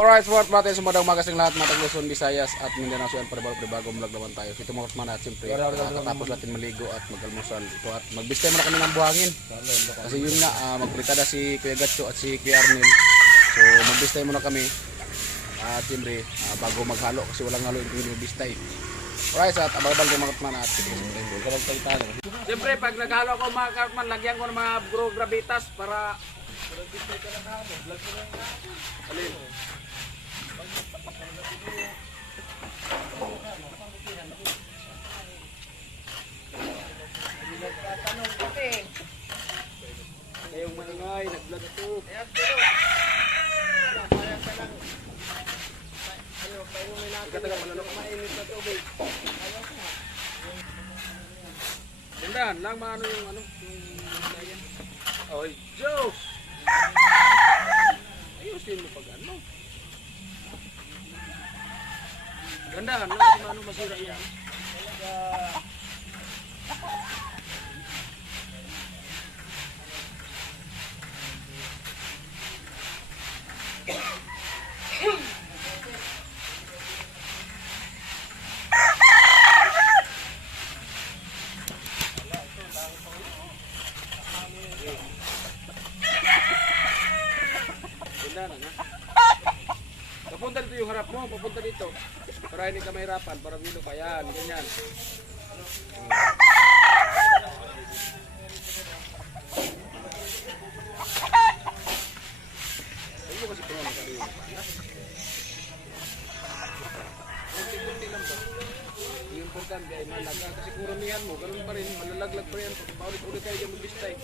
Alright, support natin sa madang magasing lahat, mga Luzon, Visayas at Mindanao. So yan, panibago vlog naman tayo. Ito mga man at siyempre, katapos natin maligo at mag-almusal. Ito at magbistay muna kami ng buhangin. Kasi yun nga, magpritada si Kuya Gatcho at si Kuya Arnel. So magbistay muna kami. At siyempre, bago maghalo kasi walang halo yung magbistay. Alright, at abal-abal yung mga katman at siyempre, pag naghalo ako mga katman, lagyan ko ng mga gravitas para magbistay ka ng halo. Vlog ko lang alin. Nagtatanong kasi. Kayong maingay, nag-vlog ito. Ayan, pero. Kaya ka lang. Ano, painumin natin. Katagal mananok. Mainit na tubig. Ayaw ko nga. Gandaan lang maano yung ano, yung layan. Oy, Joe! Ayusin mo pag ano. Gandaan lang kung ano masira yan. Papunta dito yung harap mo, papunta dito. Para hindi ka mahirapan, para bilo ka yan, ganyan. Ayun kasi puno na kali yung panas. Kunti-kunti lang ba? Yung importante ay malaga kasi kuramihan mo, ganun pa rin, malalaglag pa rin. Paulit-ulit kayo dyan magbistay.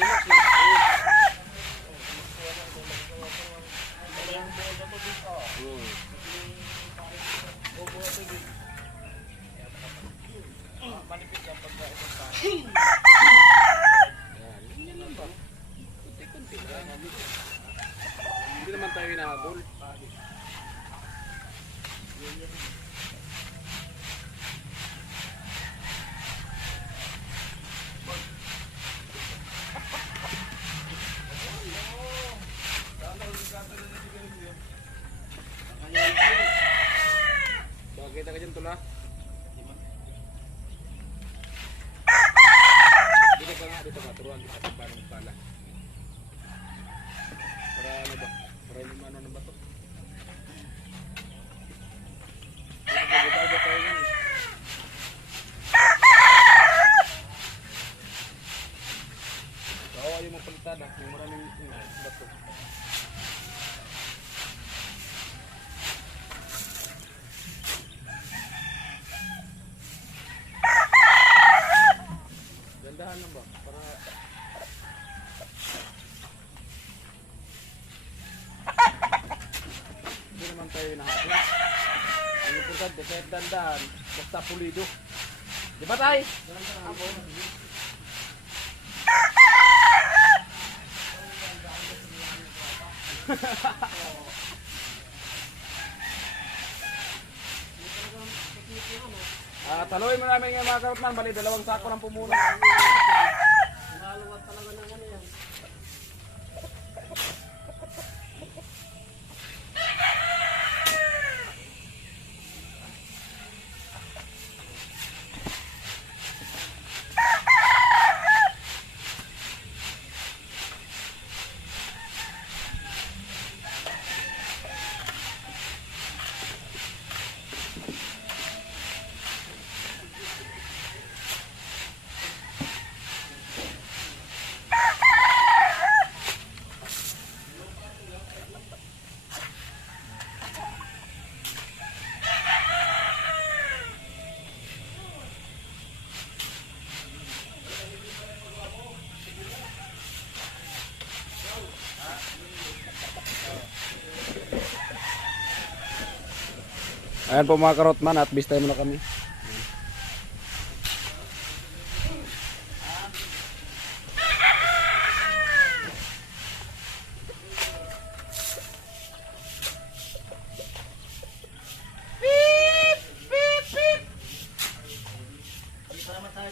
Relax lang. Manipis ang pagkain. Yan lang ba? Kunti-kunti lang. Hindi naman tayo hinahabol. Kita ka dyan tula. Dito ka nga, dito ka. Turuan kita kung paano magpala. Para ano ba? Para hindi ano na ba ito? Bago tayo yan eh. Ayaw mo palitan ah. May maraming bato. Gandahan lang ba? Para hindi naman tayo nahabol. Ang importante kahit dandahan, basta pulido. Di ba tay? Taluin mo namin yung mga karotman, bali 2 sako ng pumuno. Naluwat talaga ng ano yan. Ayan po mga karotman at bistay muna kami. Dito naman tayo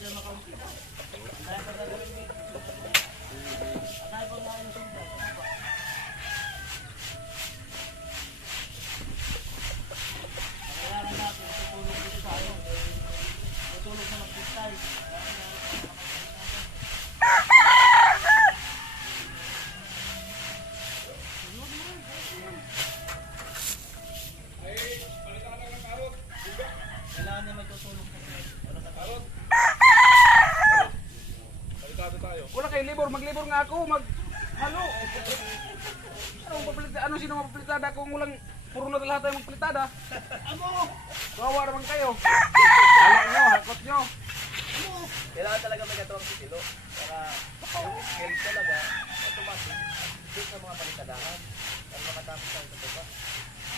Wala kay libor, maglibor nga ako, halo. Ano sino mapaplitada kung walang puro na lahat tayo magplitada? Kawawa naman kayo. Halo nyo, hakot nyo. Kailangan talaga may katawang kilo para yung skill talaga automatic dito sa mga palitadahan para makatapos tayo sa baba.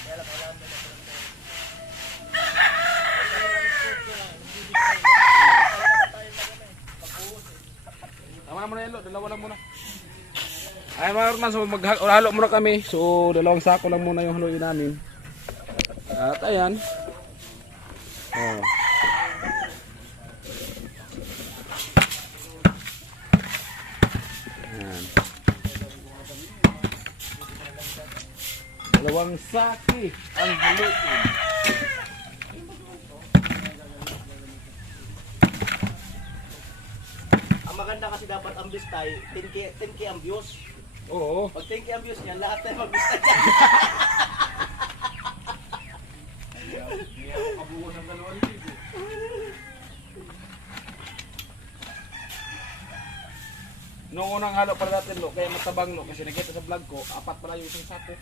Kaya lang kailangan may katawang kilo. Tama mo na yun, dalawa lang muna. Ay mga Orman, so maghalo muna kami. So dalawang sako lang muna yung haluin namin. At ayan. Oh. Ayan. Dalawang saki ang haluin. Ang maganda kasi dapat ang bistay 10k ang views. Oo. Pag 10k ang views niyan, lahat tayo mag-bistay dyan. Noong unang halo para natin lo, kaya matabang lo kasi nakita sa vlog ko, apat pala yung isang sako.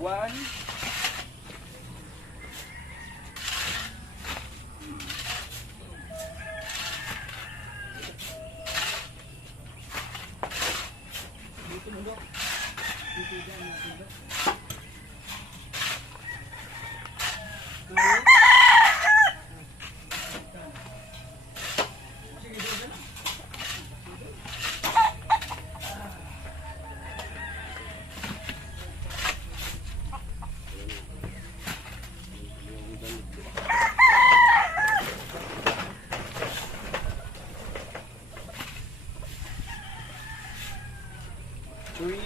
One. Three.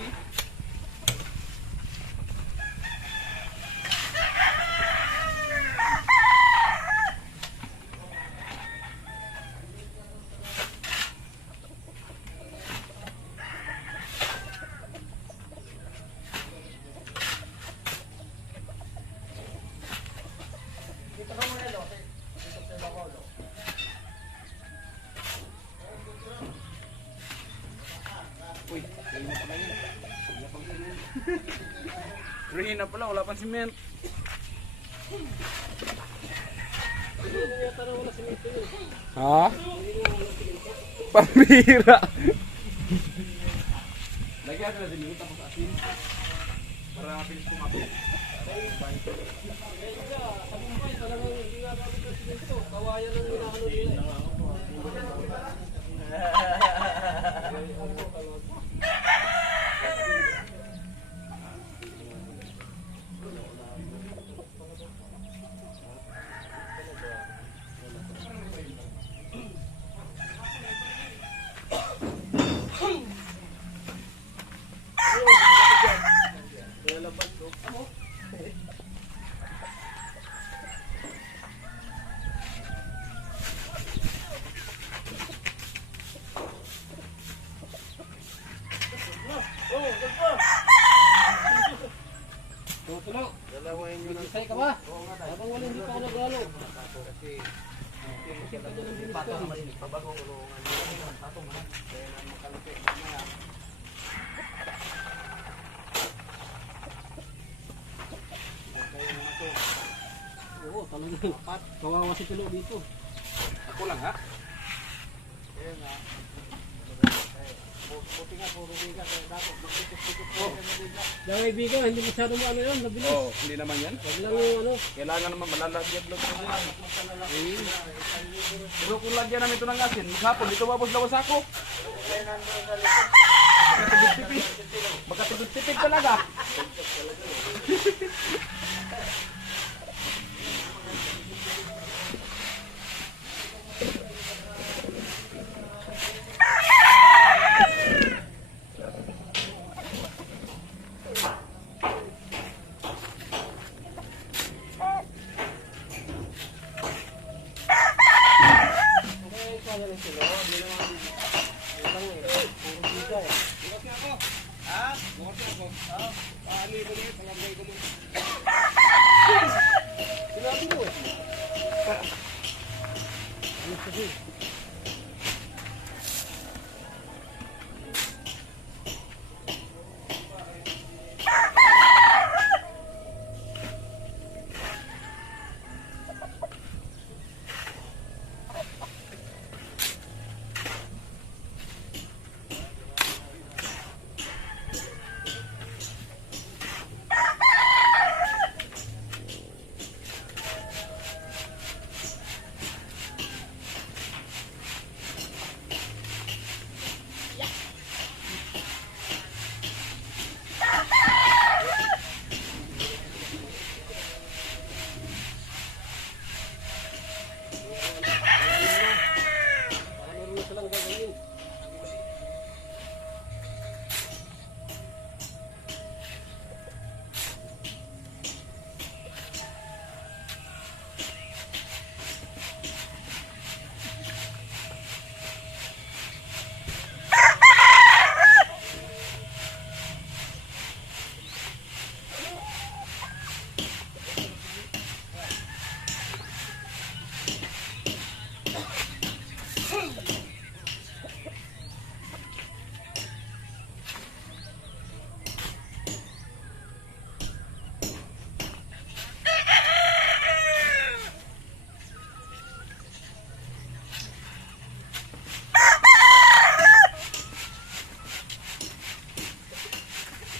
Uy, kayo na pala yun. Green na pala, wala pang cement. Ha? Pambira. Lagyan natin na dito tapos asin. Para mabilis kumapit. Kawayan ng hinahalo nila. Dalawain nyo lang. Say ka ba? Habang wala hindi pa ako naglalo. Patong naman yun. Pabagong ulungan. Patong naman. Kaya na makalapit. Oo, talagang kawawa si Pilo dito. Ako lang ha. Ayun nga. Buti nga, puro bigas. Kaya dapat magtikot-tikot po. Yung kaibigan, hindi masyado mo ano yun, mabilis. Oh, hindi naman yan. Wag lang yung ano. Kailangan naman malalagyan lang ito. Pero kung lagyan namin ito ng asin, maghapon, dito babos lawas ako. Makatipid-tipid. Makatipid-tipid talaga.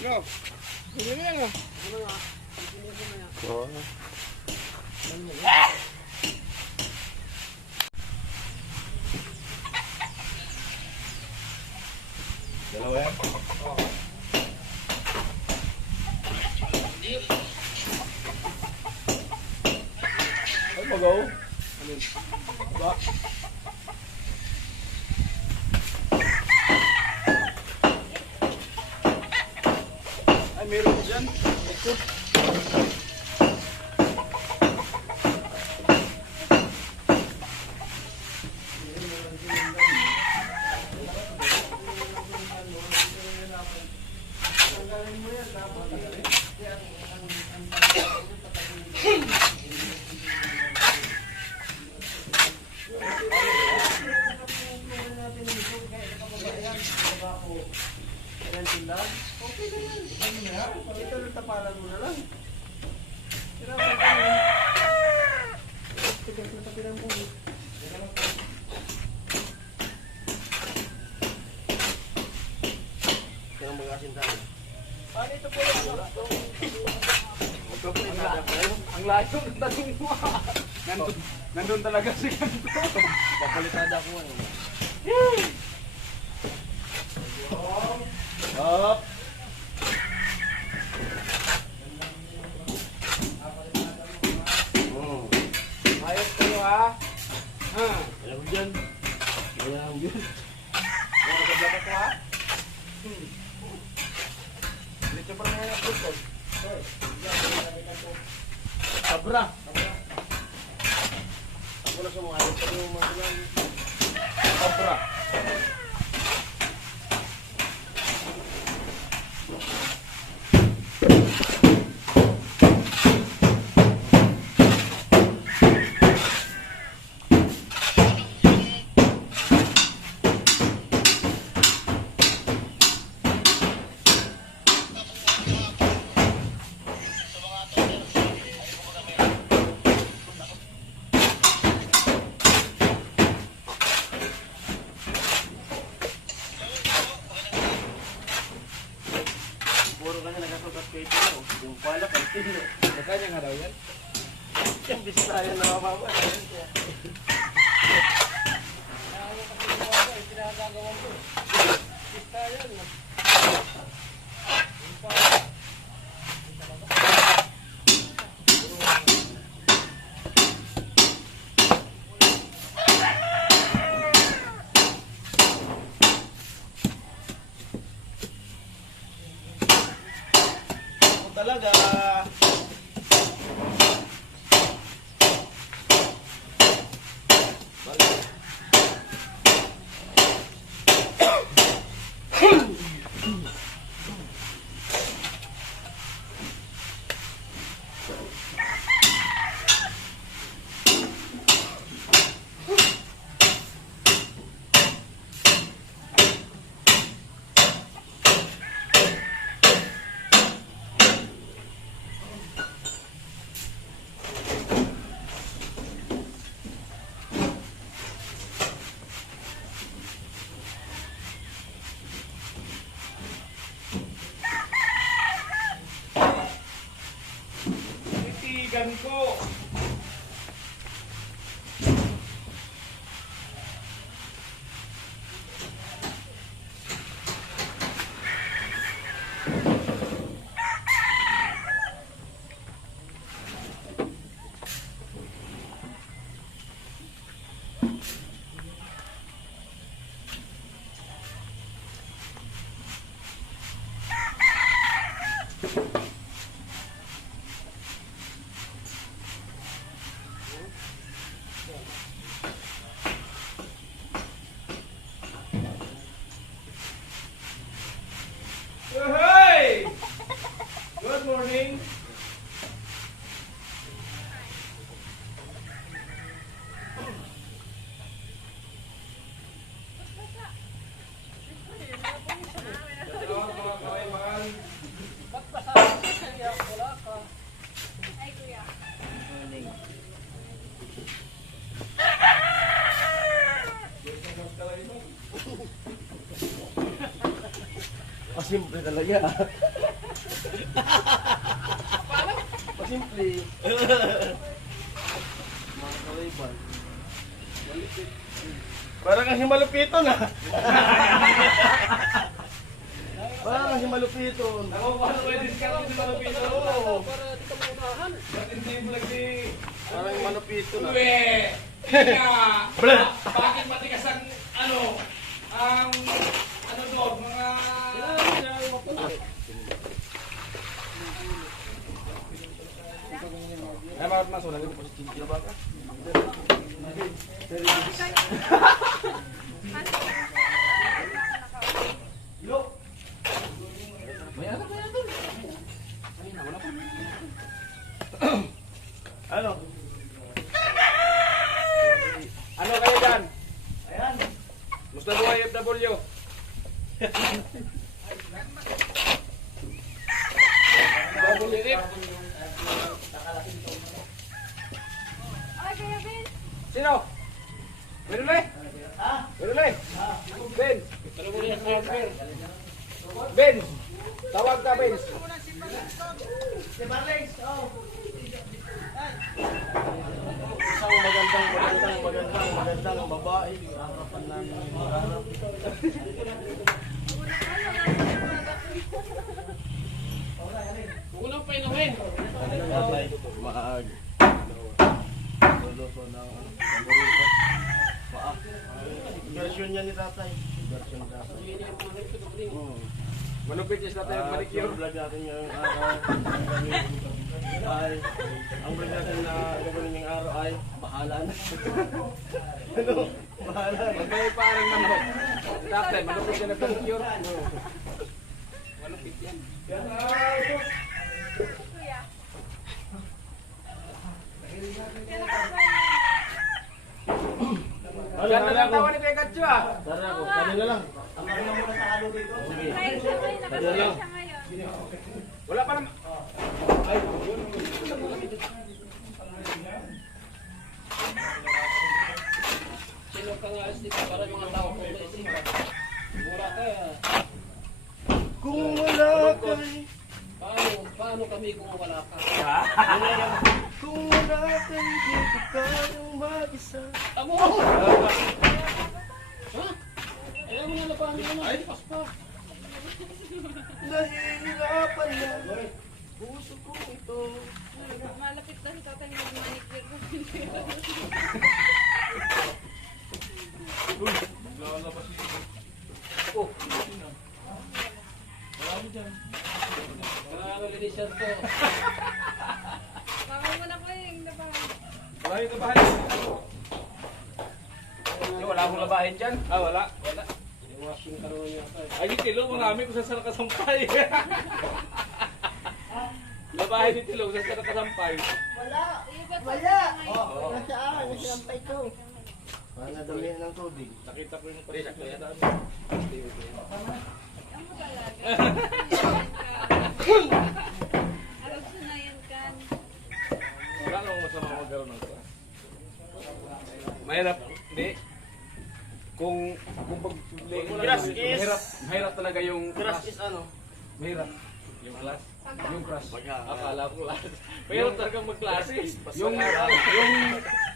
No. Hindi na yan. Oh. Dalawa yan? Oo. Ay, magaw. Alin? Ba? Ay, meron dyan. Ikot. Ito lang tapalan mo na lang. Tirapan ka na. Tigas na tapilan mo. Kaya mga asin tayo. Paano ito po yung Ang layo ng tanong mo. Nandun talaga si Kanto. papalitada ko ano. Up. Ayos kayo ha. Ha. Alam mo dyan. Alam mo dyan. Mga gablata ko ha. Dito pa naman yung football. Sabra. Ako na sa mga ayos pa yung mga lang. Sabra. siguro kasi nakasukat kay Tino. Yung pala kay Tino. Kanya nga daw yan. Yung bisitayan na mababa. Talaga. Titigan ko. Hey! Good morning. Pasimple talaga. Pasimple. Mga kawaiban. Parang kasi malupiton ah. Parang kasi malupiton. Ako paano may discount yung malupiton? Oo. Para di ka maunahan. Hindi mo lagi. Parang malupiton ah. Uwe! Kaya, bakit matigas ang ano doon, mga... Ay, mga mas wala dito po si Chinky. May anak na yan doon. Ayun na, wala pa. Ano? Ano kayo dyan? Ayan. Musta buhay FW? Sino? Benule? Ha? Benule? Ben? Pero mo rin ang hardware. Ben! Tawag ka, Ben! Si Barlex, oh. Isang magandang babae. Harapan namin yung harap. Huwag lang painuhin. Tatay, maag. Luluto ng paborito. Paa. Version niya ni tatay. Version ni tatay. Manupit niya sa tayo manicure. Vlog natin ngayong araw. Ay, ang vlog natin na gagawin ngayong araw ay bahala na. Ano? Bahala na. Magkaya parang manok. Tatay, manupit siya na manicure. Manupit yan. Ganda lang tawa ni Kuya Gatcho ah. Tara ako, kanina lang. Ang mga muna sa alo dito. Sige. Kahit siya ngayon, nakasaya siya ngayon. Wala pa naman. Sino ka nga dito para mga tao kung naisip. Mura ka. Kung wala kay paano kami kung wala ka? Kung wala kang ikaw ang mag-isa. Amo! Ha? Ayaw mo nga labahan yun. Ay, pas pa. Nahihirapan na. Puso ko ito. Malapit na si tatay mag-manicure ko. Oh. Karano linisyan to. Baka mo na ko yung labahan. Wala yung tabahan. Wala akong labahin dyan. Ah, wala. Wala. Yung washing karoon niya pa. Ay, yung tilo mo namin kung saan nakasampay. Labahin ni tilo kung saan nakasampay. Wala! Para nadamihan ng tubig. Nakita ko yung pagkakita yata. Ang mo talaga. Alam ko na yan kan. Wala namang masama magkaroon ng class. Mahirap. Hindi. Kung pag Crush is- mahirap talaga yung Crush is ano? Mahirap. Yung class. Yung crush. Baga. Akala ko class. Mahirap talaga magklase.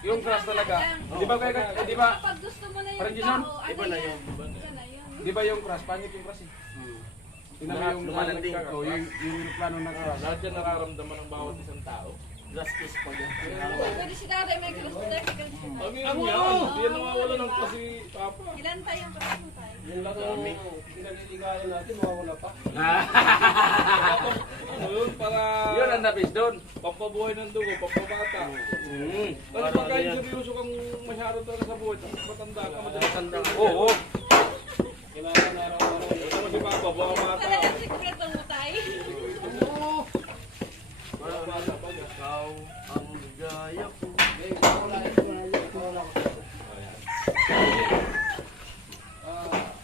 Yung crush talaga. Di ba di ba? Kapag gusto mo na Parang yung Jason, tao, iba ano na yan? yun. Yan na yun. Di ba yung crush? Pangit yung crush eh. Tingnan mo yung Lumalanding. yung plano ng crush. Lahat yan nararamdaman ng bawat isang tao. Crush is pag Pwede si tatay may gusto tayo. Ang yun yan. Hindi yan nawawala ng kasi papa. Ilan tayo ang kapag mo tayo? Yung lang ang pinaliligayan natin, mawawala pa. Ano yun? Para Yun ang nabis doon. pampabuhay ng dugo, pampabata. Pero Para pagka yan. seryoso kang masyado talaga sa buhay, tapos matanda ka, madalas Oo. Kailangan araw-araw. Ito mo si Papa, buha bata. Talagang sikreto mo tayo. Buha bata pa yan. ikaw ang gaya ko.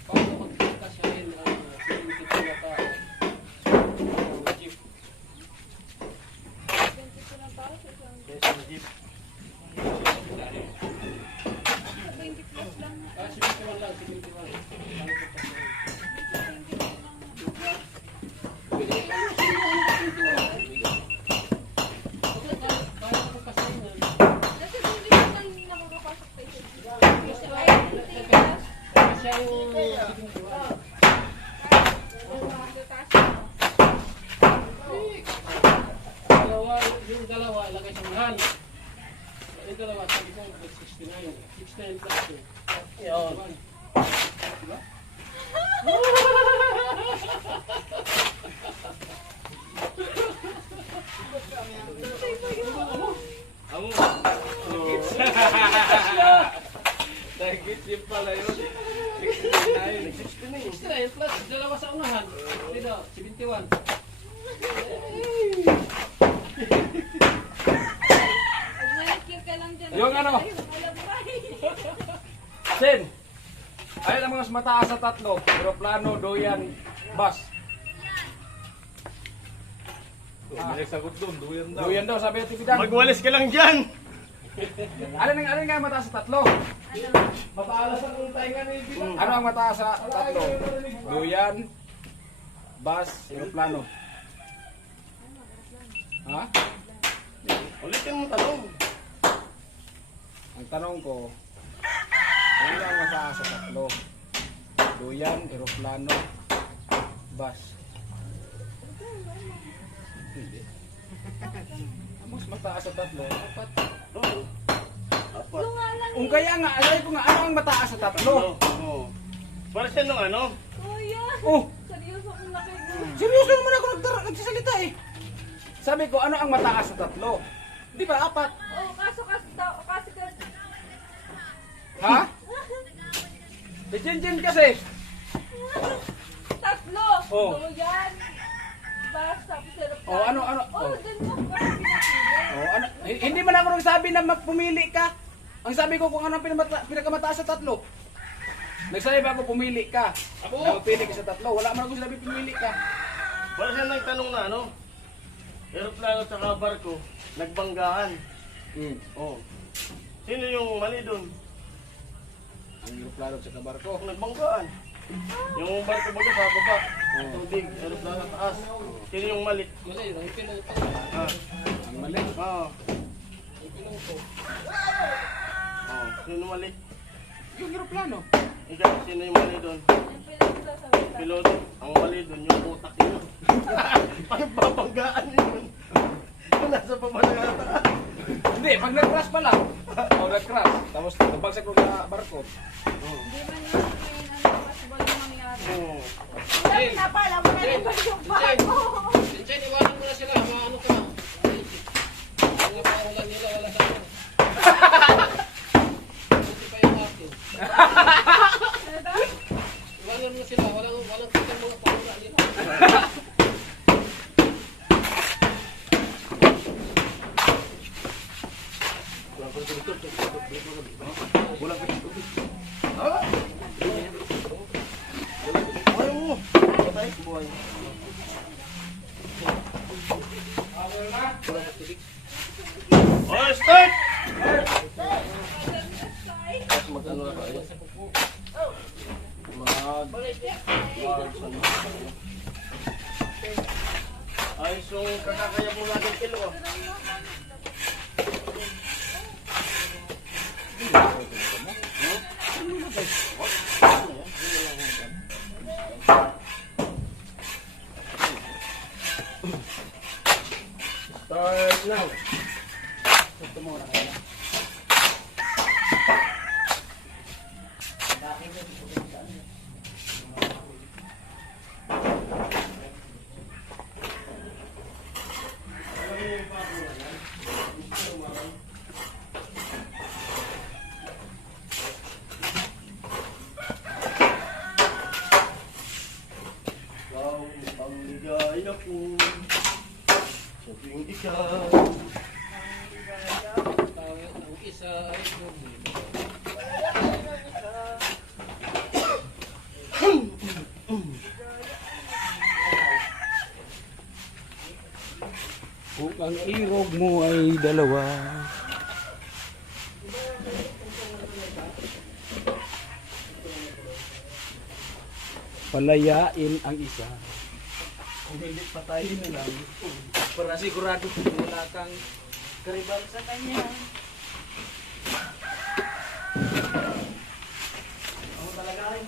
Paano magkita siya rin ang pinitito na tao? Jeep. 22 lang para sa isang Yes, ang jeep. 20 plus lang. 71 lang, 71. Paano ko pa siya? 20 lang. Kaya ko pa siya yun. Kasi hindi ko lang nakakapasok tayo sa Kasi ay, 20 plus. Siya yung 71. Yung dalawa, ilagay sa unahan. Yung dalawa, sabi ko, 69. 69 plus 2. Yun. Diba? Amo. Dahil yun pala yun. 69. 69 plus, dalawa sa unahan. Dito, 71. Pag manicure ka lang dyan. Yung ano? Ayun, alam ba? Sin. Ayun ang mga mas mataas sa tatlo. Aeroplano, doyan, bus. May sagot doon, duyan daw. Doyan daw, sabi ng tipidan. Magwalis ka lang dyan! Alin nga yung mataas sa tatlo? Mapaalas ang tayo nga ni Bill. Ano ang mataas sa tatlo? Doyan, bus, aeroplano. Ha? Ulitin mo tanong. Ang tanong ko, ano ang mataas sa tatlo? Doyan, aeroplano, bus. Hindi. Ang mas mataas sa tatlo, apat. Oo. Apat. Yung nga lang. Kung kaya nga, alay ko nga, ano ang mataas sa tatlo? Oo. Para siya nung ano? Kuya. Oh, Seryoso akong nakinig. seryoso naman ako nagsasalita eh. Sabi ko, ano ang mataas sa tatlo? Di ba, apat? Oh, kaso. Ha? Si Jinjin kasi. Tatlo. Oh. So yan. Basta, sarap Oh, ano? Oh, Oh. dun mo pa pinapili. Oh, ano? Hindi man ako nagsabi na magpumili ka. Ang sabi ko kung ano ang pinakamataas sa tatlo. Nagsabi ba ako pumili ka? Na magpili ka sa tatlo. Wala man ako sinabi pumili ka. Para siya nagtanong na ano? Aeroplano at saka barko, nagbanggaan. Oo. Sino yung mali doon? Ang aeroplano sa barko. Nagbanggaan. Yung barko baga sa baba. Tubig, aeroplano sa taas. Sino yung mali? Mali, ang piloto. Ah, Ang mali. oo. Ang piloto. Oh, sino mali? Yung aeroplano. Ikaw, sino yung mali doon? Piloto. Ang mali doon, yung utak nyo. Pagpapanggaan yun. Kung nasa pamanagata. Hindi, pag nag-crash pala. O nag-crash. Tapos nagbagsak ko sa barko. Hindi man yun may ano, possible yung mangyari. Oo. Wala, pinapala mo na rin ba yung bago? Diyan, iwanan mo na sila. Maano ka. Mga pangulan nila, wala sa ano. Buti pa yung akin. Iwanan mo na sila. Walang kitang mga pangulan nila. Buhay mo. Patay, buhay. Oh, start! Tapos mag-ano na tayo? Ay, so kakakaya mo natin kilo ah. Start now. Wow, ang ligaya ko sa tuwing ikaw. Tawag ang isa ay bumili. Kung ang irog mo ay dalawa. Palayain ang isa. Kung hindi patayin na lang. Para sigurado wala kang karibal sa kanya. Ako talaga ay.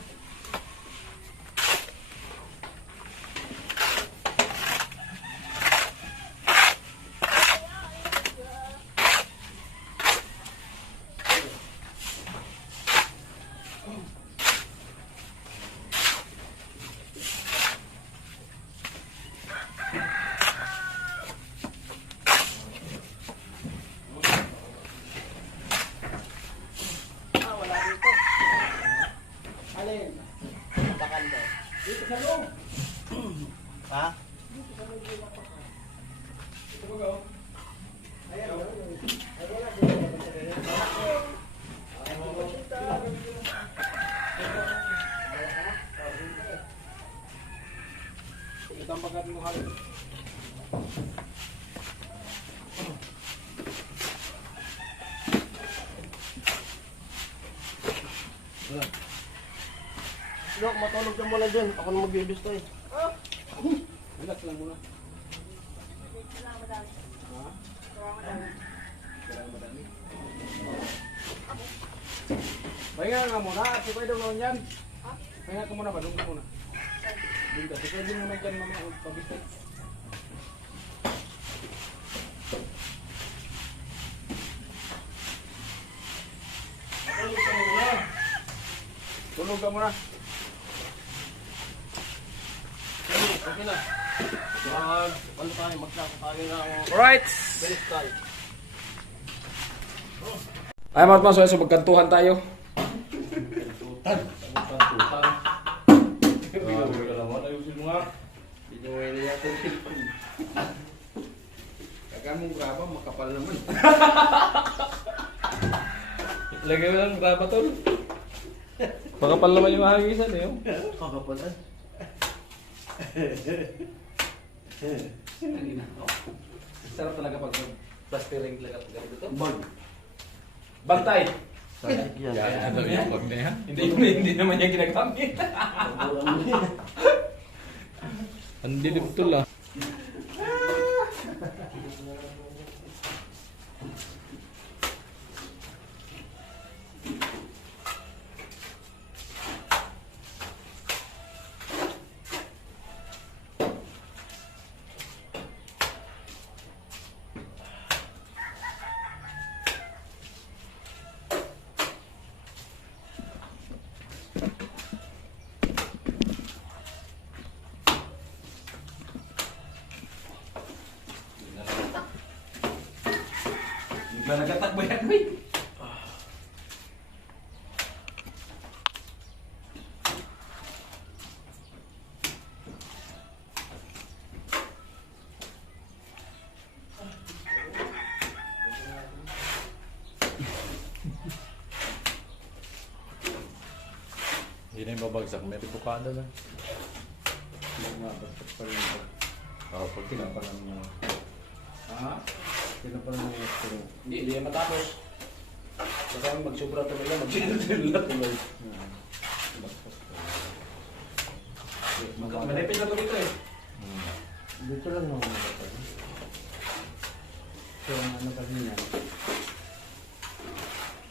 Ha? Itang pagkat mo halos. Dok, matulog ka muna dyan. Ako na magbibis to eh. Relax lang muna. Pahinga ka muna. Si Pwede naman yan. Pahinga ka muna ba? Doon ka muna. Doon ka. Si Pwede naman dyan mamaya. Pabistay. Tulog ka muna. Okay na. Ano tayo? Magsako tayo ng Alright. base tayo. Ay mga maso, so magkantuhan tayo. Kagamong graba, makapal naman. Lagay mo lang graba tol. Makapal naman yung hagisan eh. Kakapalan. Sarap talaga pag plastering talaga pag ganito to. Bag. Bantay. Ano yan? Huwag na yan. Hindi naman niya ginagamit. Ang diliptol ah. Bigla nagtatakbo yan, uy. Hindi na yung babagsak. May ripukada na. Oo, pag tinapalan mo. Ha? Tinapalan mo yung Hindi yan matapos. Baka magsubra tuloy yan, magsinunod tuloy. Manipis na to dito eh. Dito lang naman nakapag. So, ano kasi yan?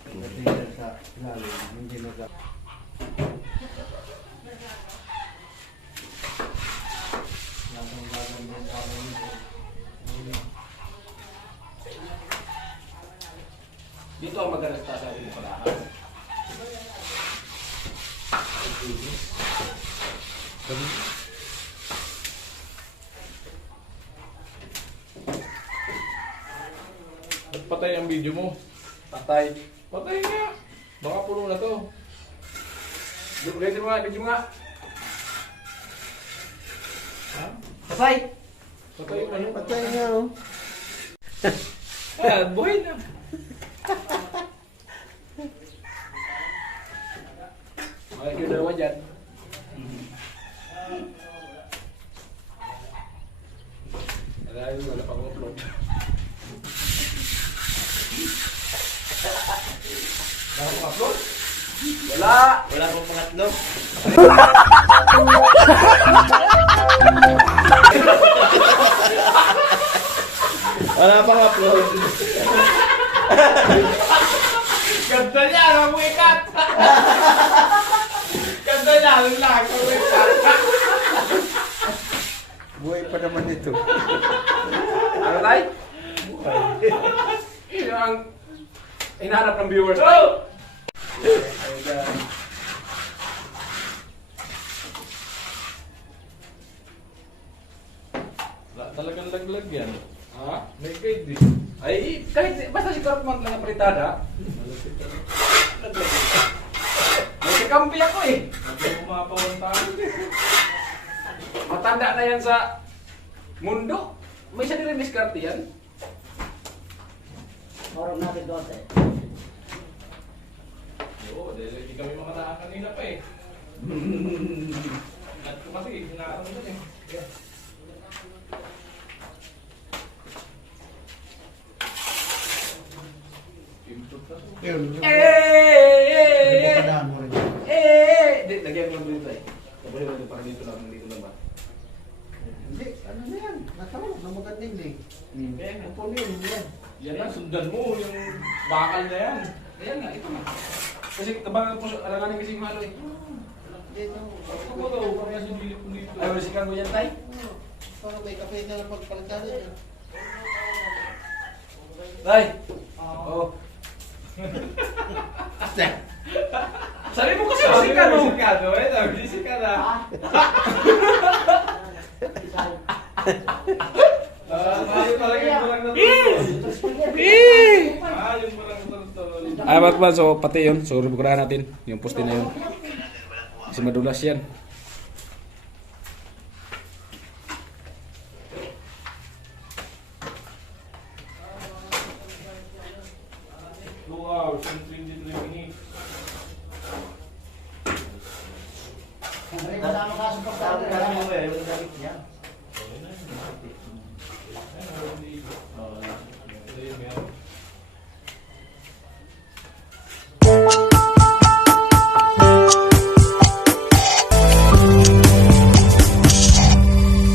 Pagdating sa ilalim, hindi nag- Dito ang maganda sa ating palahan. Patay ang video mo. Patay. Patay nga. Baka puno na to. Ulitin mo nga, video mo nga. Patay! Patay pa yun. Patay nga, oh. Ah, buhay na. Okay, yung dalawa dyan. Wala pang upload. Wala pang upload? Wala! Wala pong pangatlo. Wala pang upload. Ganda niya, ang mga ikat! Ganda niya, ang lahat ang mga ikat! Buhay pa naman ito. Ano tayo? Yun ang hinahanap ng viewers tayo. Wala talagang laglag yan. Ha? May guide eh. Ay, kahit basta si Karpman lang ang pritada. May kakampi ako eh. Hindi umapawan tayo. Matanda na yan sa mundo. May isa din diskarte yan. Orong natin doon, eh. Oo, dahil hindi kami makataan kanina pa eh. At ko kasi, hinaarang doon eh. Improve na to. Di, lagyan ko lang dito eh. Kabuli mo dito para dito lang ba? Hindi, ano na yan? Natawag na magandang din. Kaya nga, Ang punin, yan. yan na, sundan mo yung bakal na yan. Ayan nga, ito nga. Kasi kabangan po, alanganin kasi yung halo eh. Dito. Ako ba daw, parang nasa bilip ko dito. Ay, masikan mo yan tay? Para may kape na lang pagpalitan dyan. Tay! Oo. Sabi mo kasi masikan mo! Sikado eh, sabi sikat ah. Ayun talaga yung parang natutol. Ayun parang natutol. Ay, Batman, so pati yun. So, rubukurahan natin yung poste na yun. Kasi madulas yan. Wow, 23 minutes. Kasama ka sa pagkakas mo eh. Wala gamit niya.